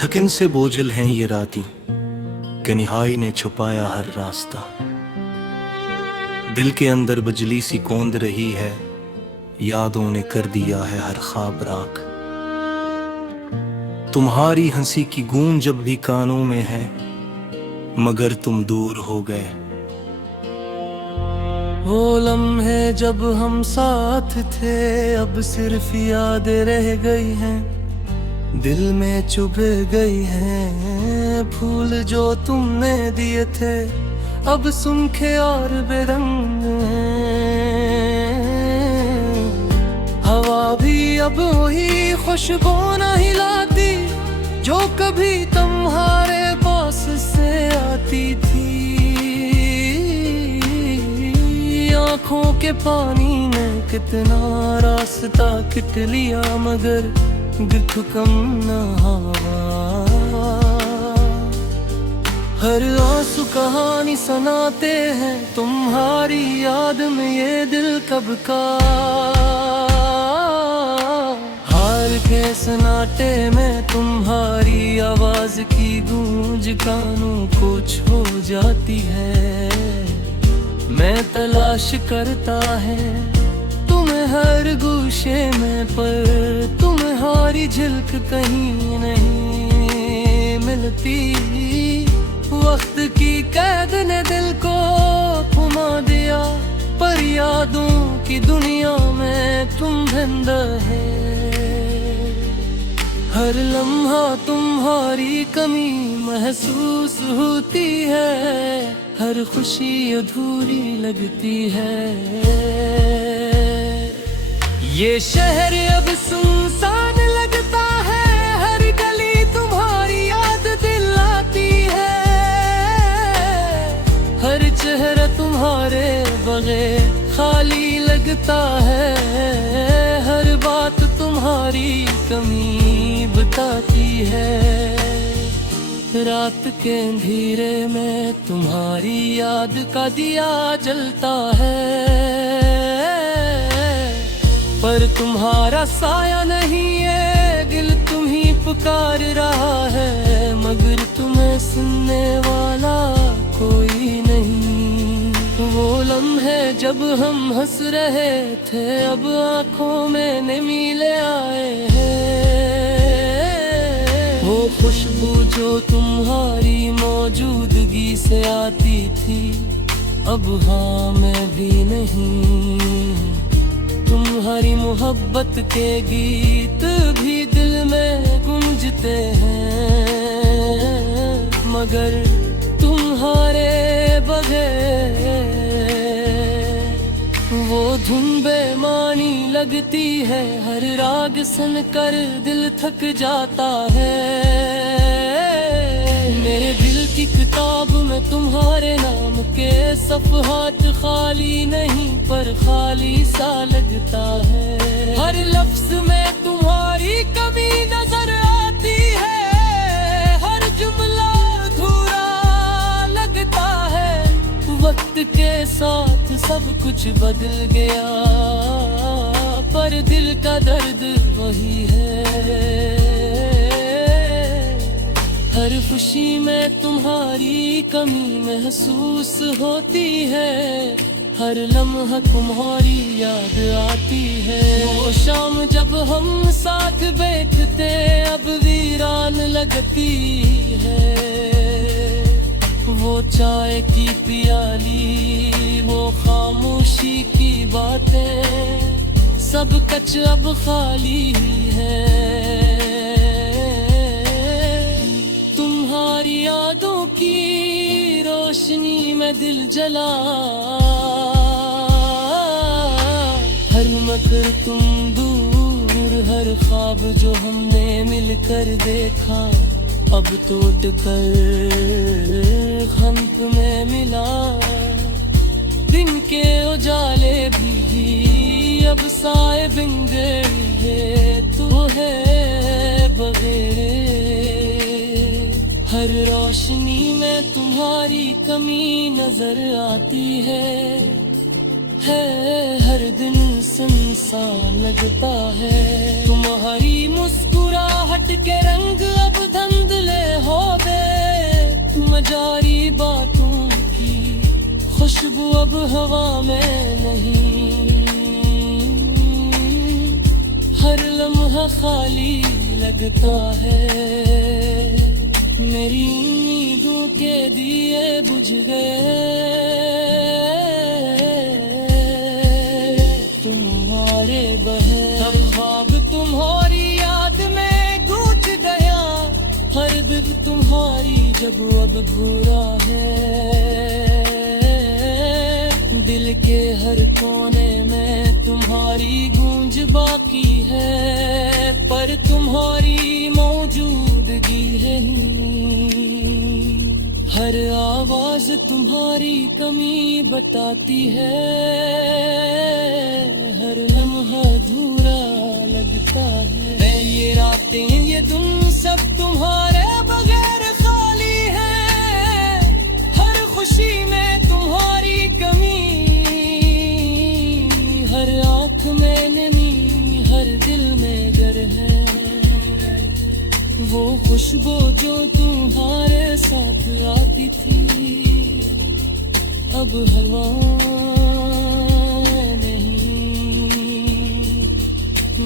थकिन से बोझल हैं ये राती, कन्हाई ने छुपाया हर रास्ता। दिल के अंदर बजली सी कौंद रही है, यादों ने कर दिया है हर ख्वाब राख। तुम्हारी हंसी की गूंज जब भी कानों में है, मगर तुम दूर हो गए। वो लम्हे जब हम साथ थे, अब सिर्फ यादें रह गई हैं, दिल में चुभ गई हैं। फूल जो तुमने दिए थे, अब सूखे और बेरंग हैं। हवा भी अब वही खुशबू नहीं लाती, जो कभी तुम्हारे पास से आती थी। आँखों के पानी ने कितना रास्ता किट लिया, मगर दुख कम न हुआ। हर आंसू कहानी सुनाते हैं, तुम्हारी याद में ये दिल कब का। हार के सन्नाटे में तुम्हारी आवाज की गूंज कानों को छू जाती है। मैं तलाश करता है तुम्हें हर गोशे में, पर तुम्हारी झलक कहीं नहीं मिलती। वक्त की कैद ने दिल को थमा दिया, पर यादों की दुनिया में तुम जिंदा है। हर लम्हा तुम्हारी कमी महसूस होती है, हर खुशी अधूरी लगती है। ये शहर अब सुनसान लगता है, हर गली तुम्हारी याद दिलाती है। हर चेहरा तुम्हारे बगैर खाली लगता है, हर बात तुम्हारी कमी बताती है। रात के अंधेरे में तुम्हारी याद का दिया जलता है, पर तुम्हारा साया नहीं है। दिल तुम्ही पुकार रहा है, मगर तुम्हें सुनने वाला कोई नहीं। वो लम्हे जब हम हंस रहे थे, अब आंखों में नमी ले आए हैं। वो खुशबू जो तुम्हारी मौजूदगी से आती थी, अब हाँ में भी नहीं। तुम्हारी मोहब्बत के गीत भी दिल में गूंजते हैं, मगर तुम्हारे बगैर वो धुन बेमानी लगती है। हर राग सुनकर दिल थक जाता है। मेरे दिल की किताब में तुम्हारे नाम के सफ़हात खाली नहीं, पर खाली सा लगता है। हर लफ्ज़ में तुम्हारी कमी नजर आती है, हर जुमला अधूरा लगता है। वक्त के साथ सब कुछ बदल गया, पर दिल का दर्द वही है। हर खुशी में तुम्हारी कमी महसूस होती है, हर लम्हा तुम्हारी याद आती है। वो शाम जब हम साथ बैठते, अब वीरान लगती है। वो चाय की प्याली, वो खामोशी की बातें, सब कच अब खाली ही है। तुम्हारी यादों की रोशनी में दिल जला, हर मकर तुम दूर, हर ख्वाब जो हमने मिलकर देखा, अब टूट कर खंत में मिला। दिन के उजाले भी अब साए बिन गए, तू है बगैर। हर रोशनी में तुम्हारी कमी नजर आती है, हर दिन सुनसान लगता है। तुम्हारी मुस्कुराहट के रंग अब धुंध हो दे तुम जारी बातों की खुशबू अब हवा में नहीं। हर लम्हा खाली लगता है, मेरी उम्मीदों के दिए बुझ गए। तुम्हारे बहे अब ख्वाब तुम्हारी याद में गूंज गया। हर दिल तुम्हारी जब अब भूरा है। दिल के हर कोने में तुम्हारी गूंज बाकी है, पर तुम्हारी मौजूदगी है नहीं। हर आवाज तुम्हारी कमी बताती है, हर लम्हा अधूरा लगता है। ये रातें ये दिन सब तुम्हारे बगैर खाली है। हर खुशी में तुम्हारी कमी, हर आँख में नमी, हर दिल में गर है। वो खुशबू जो तुम्हारे साथ आती थी अब हवा नहीं।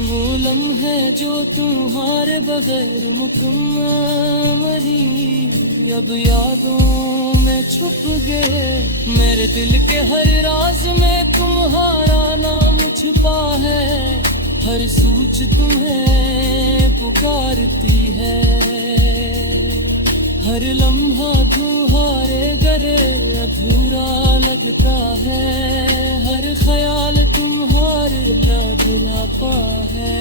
वो लम्हे जो तुम्हारे बगैर मुकम्मल अब यादों में छुप गए। मेरे दिल के हर राज में तुम्हारा नाम छुपा है। हर सूच तुम्हें पुकारती है, हर लम्हा तुम्हारे गरे अधूरा लगता है। हर ख्याल तुम्हारे लापा है।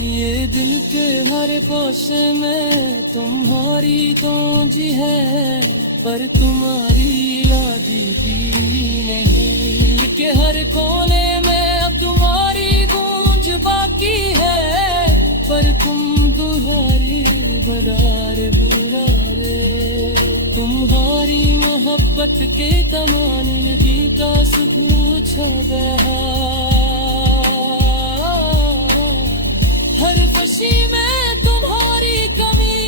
ये दिल के हर पासे में तुम्हारी गूंज है, पर तुम्हारी याद भी नहीं। दिल के हर कोने में अब तुम्हारी गूंज बाकी है, पर तुम दुहारी बरारे बुरारे। तुम्हारी मोहब्बत के तमाम गीता सुबह छा गया। हर खुशी में तुम्हारी कमी,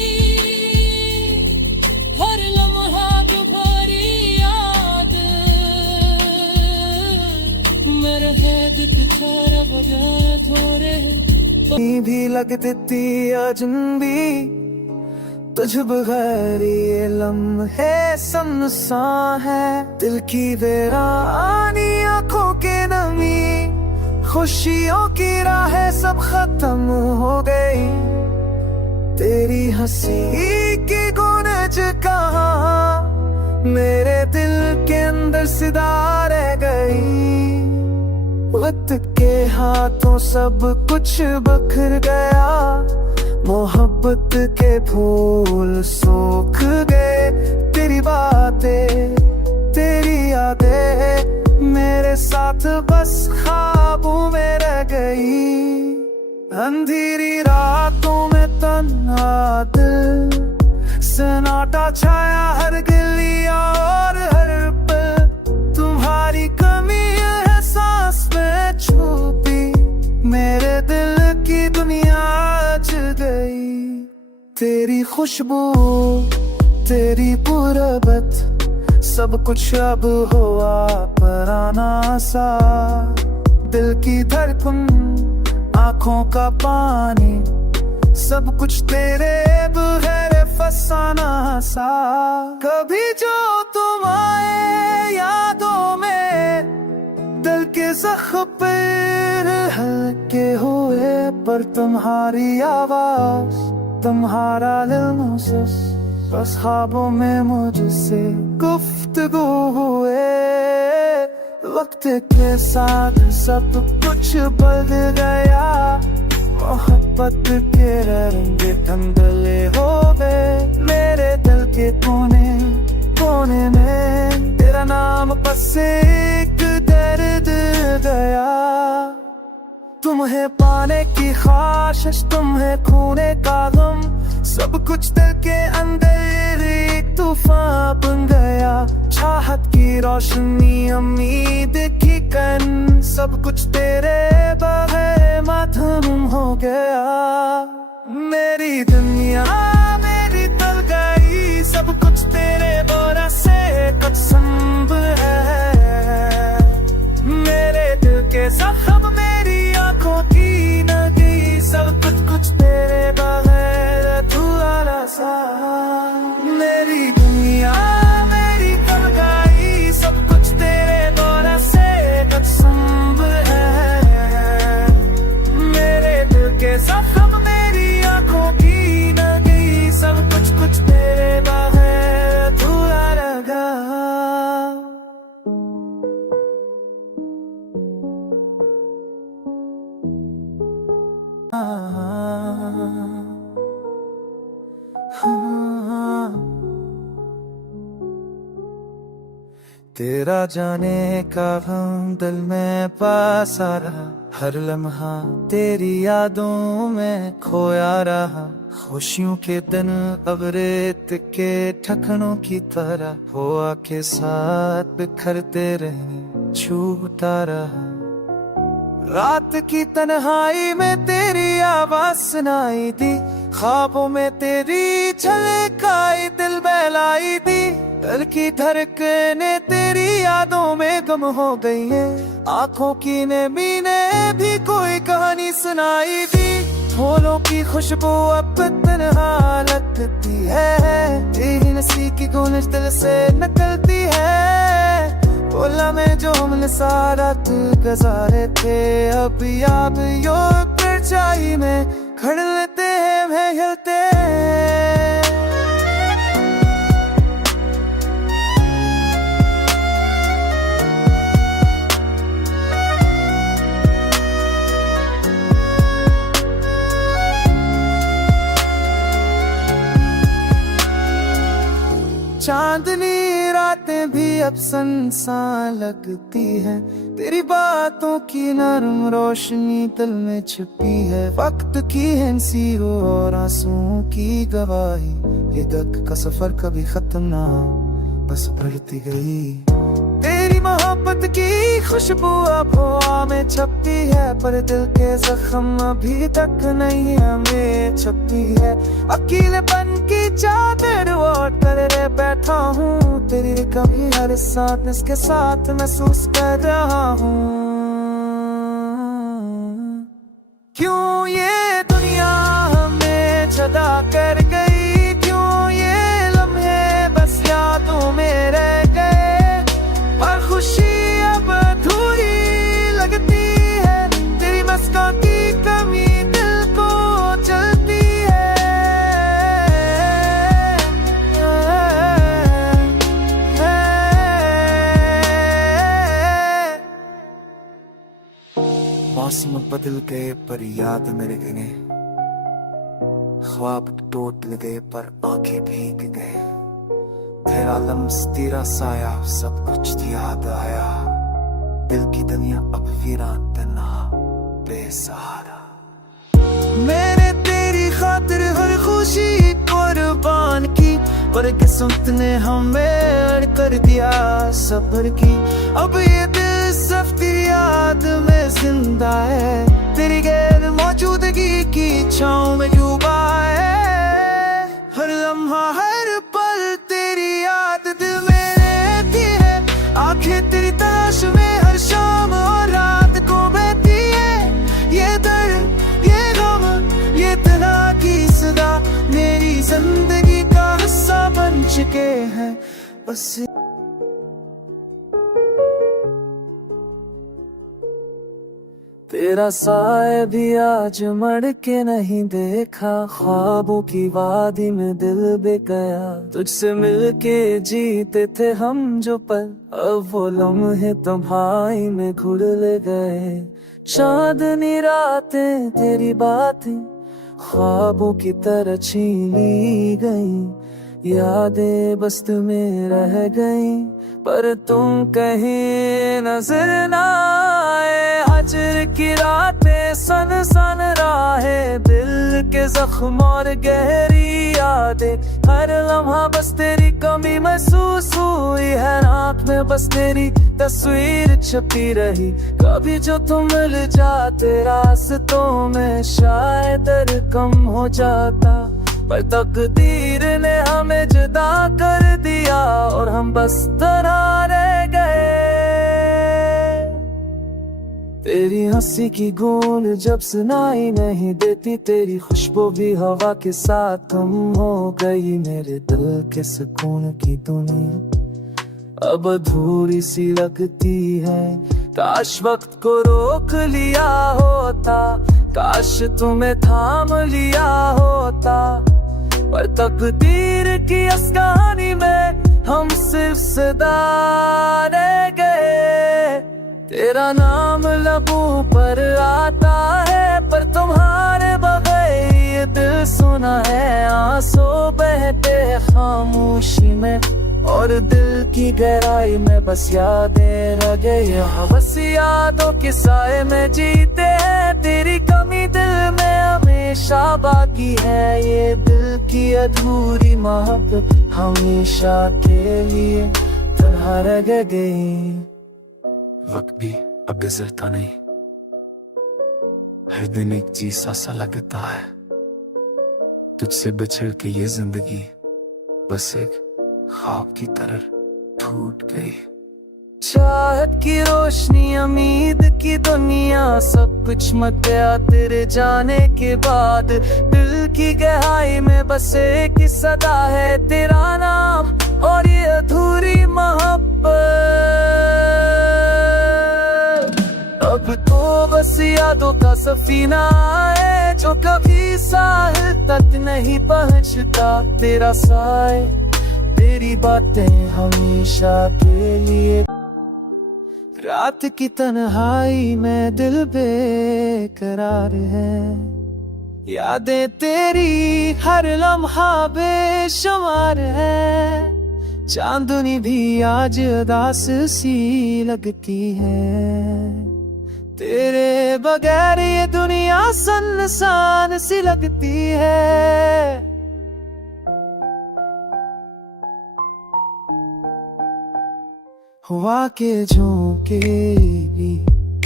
हर लम्हा तुम्हारी याद। मेरे हैद पिछारा बजाए थोड़े भी लगती थी अजनबी, तुझ बगैर ये लम्हे सुनसान है। दिल की वीरानी आंखों के नमी, खुशियों की राहें सब खत्म हो गई। तेरी हंसी की गूंज कहाँ मेरे दिल के अंदर सदा रह गई। वक्त के हाथों सब कुछ बखर गया, मोहब्बत के फूल सूख गए। तेरी बातें तेरी यादें मेरे साथ बस ख्वाबों में रह गई। अंधेरी रातों में तन्हा दिल, सन्नाटा छाया हर गली और हर पल। तुम्हारी कमी है सांस में छुपी, मेरे दिल की दुनिया आज गई। तेरी खुशबू तेरी पुरबत सब कुछ अब हुआ पुराना सा। दिल की धड़कन आंखों का पानी सब कुछ तेरे बगैर फसाना सा। कभी जो तुम आए यादों में, दिल के जख्म पर हल्के हुए। पर तुम्हारी आवाज तुम्हारा दिल महसूस, बस ख्वाबों में मुझसे गुफ्तगू हुए। वक्त के साथ सब कुछ बदल गया, मोहब्बत के रंग धुंधले हो गए। मेरे दिल के कोने कोने में तेरा नाम बस एक दर्द गया। तुम्हें पाने की ख्वाहिश, तुम्हें खोने का गम, सब कुछ दिल के अंदर एक तूफान बन गया। चाहत की रोशनी उम्मीद की कन, सब कुछ तेरे बगैर मातम हो गया। मेरी दुनिया में तेरा जाने का गम दिल में पास आ रहा, हर लम्हा तेरी यादों में खोया रहा। खुशियों के दिन अब रेत के ठकनों की तरह हवा के साथ बिखरते रहे, छूटा रहा। रात की तन्हाई में तेरी आवाज सुनाई दी, ख्वाबों में तेरी झलक आई, दिल बहलाई दी। दिल की धड़कनें तेरी यादों में गुम हो गई है, आंखों की नमी ने भी कोई कहानी सुनाई दी। फूलों की खुशबू अब तन्हा लगती है, तेरी नसी की गूंज दिल से निकलती है। बोला मैं जो हमने सारा दिल गुजारे थे, अब याद यो परछाई में खड़ लेते हैं, मैं हिलते चांदनी रातें भी अब सुनसान लगती है, तेरी बातों की नरम रोशनी दिल में छिपी है। वक्त की हिंसी हो और आंसुओं की गवाही, ये दर्द का सफर कभी खत्म ना हो, बस बढ़ती गई। तेरी मोहब्बत की खुशबू अब हवा में छपती है, पर दिल के जख्म अभी तक नहीं हमें छपी है। अकेलेपन की चादर ओढ़ कर बैठा हूँ, तेरी कमी हर सांस इसके साथ महसूस कर रहा हूँ। क्यों ये दुनिया हमें जुदा कर गई, क्यों ये लम्हे बस यादों में रह गए। पर खुशी अब अधूरी लगती है, तेरी मुस्कान की कमी दिल को जलती है। मौसम बदल गए पर याद मेरे गिने, ख्वाब टूट गए पर आंखें भीग गए। तेरा लम्स तेरा साया सब कुछ याद आया, दिल की दुनिया अब वीरान तन्हा बेसहारा। मैंने तेरी खातिर हर खुशी कुर्बान की, पर किस्मत ने हमें कर दिया सब्र की। अब ये दिल सिर्फ तेरी याद में जिंदा है, तेरी गैर मौजूदगी की छाँव में डूबा है। हर लम्हा हर पल तेरी याद दिल में रहती है, आंखें तेरी तलाश में हर शाम और रात को बहती है। ये दर्द ये गम ये तन्हा की सदा मेरी जिंदगी का हिस्सा बन चुके हैं बस। तेरा साए भी आज मड़ के नहीं देखा, ख्वाबों की वादी में दिल बे गया। तुझसे मिलके जीते थे हम जो पल, अब वो लम्हे तन्हाई में घुल ले गए। चांदनी रातें तेरी बातें ख्वाबों की तरह छीन ली गई, यादें बस में रह गई, पर तुम कहीं नजर ना आए। हजर की रातें सन सन राहें, दिल के जख्म और गहरी यादें। हर लम्हा बस तेरी कमी महसूस हुई है, आँख में बस तेरी तस्वीर छपी रही। कभी जो तुम मिल जाते रास्तों में शायद दर्द कम हो जाता, पर तकदीर ने हमें जुदा कर दिया और हम बस तन्हा रह गए। तेरी हंसी की गूंज जब सुनाई नहीं देती, तेरी खुशबू भी हवा के साथ कम हो गई। मेरे दिल के सुकून की दुनिया अब अधूरी सी लगती है। काश वक्त को रोक लिया होता, काश तुम्हें थाम लिया होता, पर तकदीर की इस कहानी में हम सिर्फ सदा रह गए। तेरा नाम लबों पर आता है, पर तुम्हारे बगैर ये दिल सुना है। आंसू बहते खामोशी में और दिल की गहराई में बस यादें रह गई, यहाँ बस यादों के साए में जीते हैं। तेरी कमी दिल में हमेशा बाकी है, ये दिल की अधूरी मोहब्बत हमेशा के लिए तन्हा रह गई। वक्त भी अब गुजरता नहीं, हर दिन एक चीज सा लगता है। तुझसे बिछड़ के ये जिंदगी बस एक ख्वाब की तरह टूट गई। चाहत की रोशनी, उम्मीद की दुनिया, सब कुछ मत गया तेरे जाने के बाद। दिल की गहराई में बस एक ही सदा है, तेरा नाम और ये अधूरी मोहब्बत। अब तो बस यादों का सफीना है, जो कभी साहिल तक नहीं पहुंचता। तेरा साए, तेरी बातें हमेशा के लिए। रात की तन्हाई में दिल बेकरार है, यादें तेरी हर लम्हा बेशुमार है। चांदनी भी आज उदास सी लगती है, तेरे बगैर ये दुनिया सुनसान सी लगती है। हवा के झोंके भी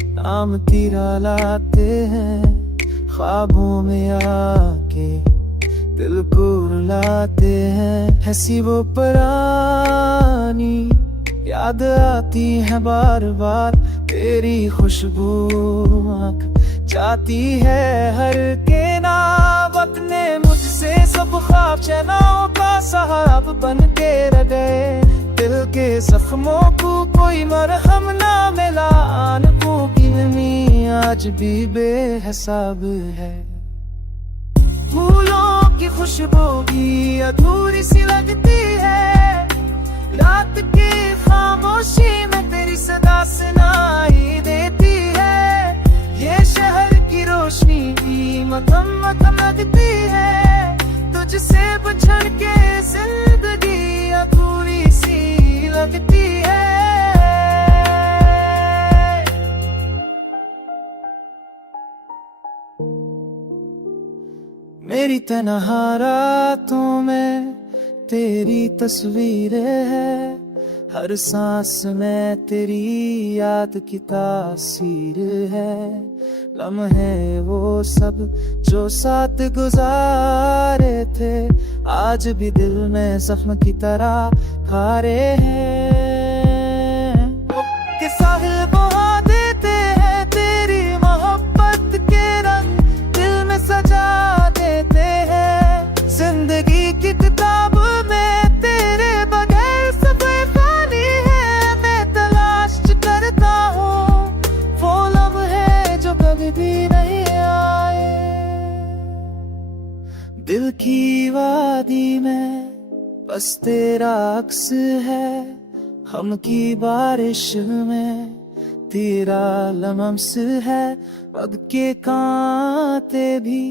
नाम तेरा लाते हैं, ख्वाबों में आके दिल को रुलाते हैं। हंसी वो पुरानी याद आती है बार बार, तेरी खुशबू आँख जाती है हर के नाम। अपने मुझसे सब ख्वाब चैनाओं का सहाब बन के रह गए, दिल के जख्मों को कोई मरहम ना मिला। आनकों की नमी आज भी बेहिसाब है, फूलों की खुशबू भी अधूरी सी लगती है। रात की खामोशी में तेरी सदा सुनाई देती है, ये शहर की रोशनी भी मथम मथम लगती है। तुझसे बिछड़ के जिंदगी अधूरी सी लगती है। मेरी तन्हा रातों में तेरी तस्वीरें है, हर सांस में तेरी याद की तासीर है। लम्हे वो सब जो साथ गुजारे थे, आज भी दिल में जख्म की तरह खारे हैं। के साहिल बहा देते हैं तेरी मोहब्बत के रंग, दिल में सजा देते हैं। जिंदगी की किताब में तेरे बगैर सफर खाली है। मैं तलाश करता हूँ वो लम्हे जो कभी भी नहीं आए। दिल की वादी में बस तेरा अक्स है, हम की बारिश में तेरा लम्स है। पग के कांटे भी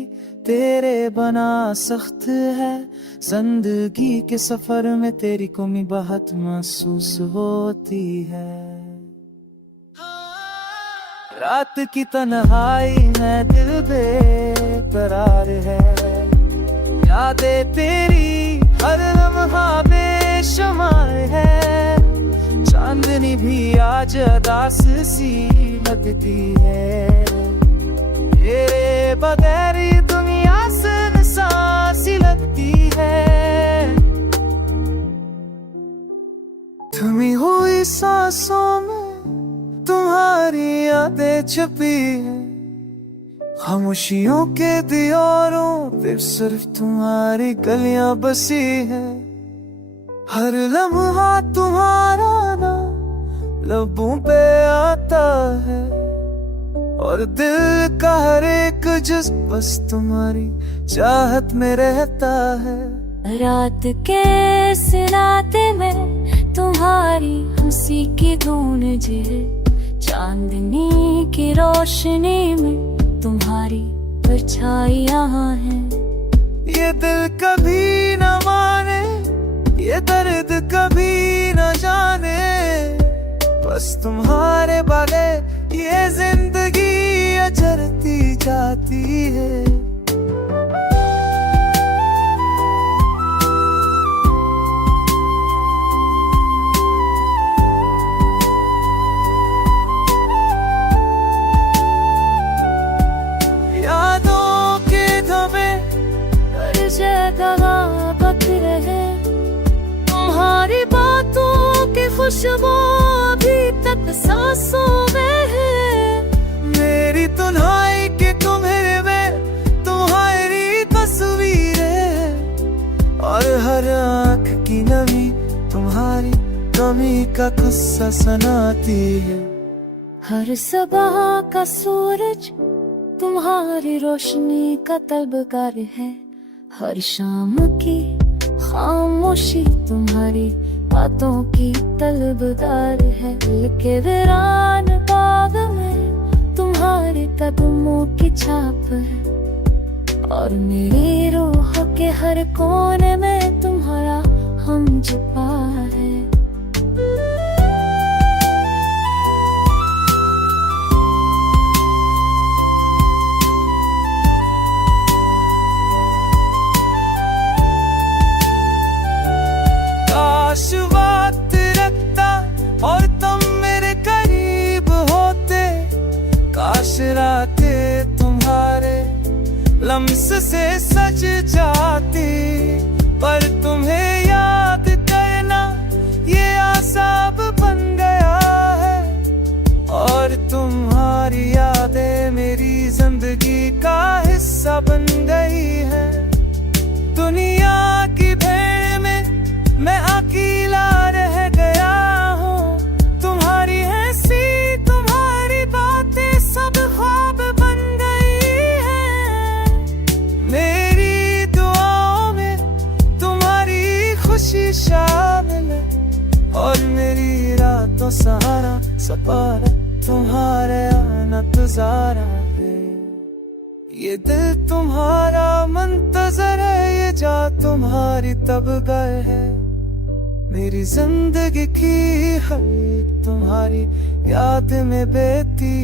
तेरे बना सख्त है, जिंदगी के सफर में तेरी कमी बहुत महसूस होती है। रात की तन्हाई में दिल बेकरार है, यादें तेरी हर लम्हा बेशुमार है। चांदनी भी आज उदास सी लगती है, तेरे बगैर ये दुनिया सुनसान सी लगती है। थमी हुई सांसों में तुम्हारी यादें छुपी है, खामोशियों के दीवारों पे सिर्फ तुम्हारी गलियां बसी है। हर लम्हा तुम्हारा नाम लबों पे आता है, और दिल का हर एक जुज़ बस तुम्हारी चाहत में रहता है। रात के सिराते में तुम्हारी हंसी की गूंजे, चांदनी की रोशनी में तुम्हारी परछाइयां हैं। ये दिल कभी न माने, ये दर्द कभी बस तुम्हारे बगैर ये जिंदगी अजरती जाती है। यादों के धब्बे हर जगह बक रहे, तुम्हारी बातों की खुशबू अभी तक सांसों में है। मेरी तन्हाई के कुम्हेरे में तुम्हारी तस्वीरें, और हर आँख की नमी तुम्हारी कमी का किस्सा सुनाती है। हर सुबह का सूरज तुम्हारी रोशनी का तलबगार है, हर शाम की खामोशी तुम्हारी बातों की तलबगार है। दिल के वीरान बाग में तुम्हारे कदमों की छाप है, और मेरी रूह के हर कोने में तुम्हारा हम छुपा है। काश वक्त रखता और तुम मेरे करीब होते, काश रातें तुम्हारे लम्स से सज जाती। पर तुम्हें याद करना ये आसाब बन गया है, और तुम्हारी यादें मेरी जिंदगी का हिस्सा बन गई है। दुनिया की भीड़ में मैं अकेला रह गया हूँ, तुम्हारी हंसी तुम्हारी बातें सब ख्वाब बन गई है। मेरी दुआओं में तुम्हारी खुशी शामिल है, और मेरी रातों सहारा सपारा तुम्हारे आना तुजारा है। ये दिल तुम्हारा मुंतजर है, ये जा तुम्हारी तब गए है। मेरी जिंदगी की हर तुम्हारी याद में बेती।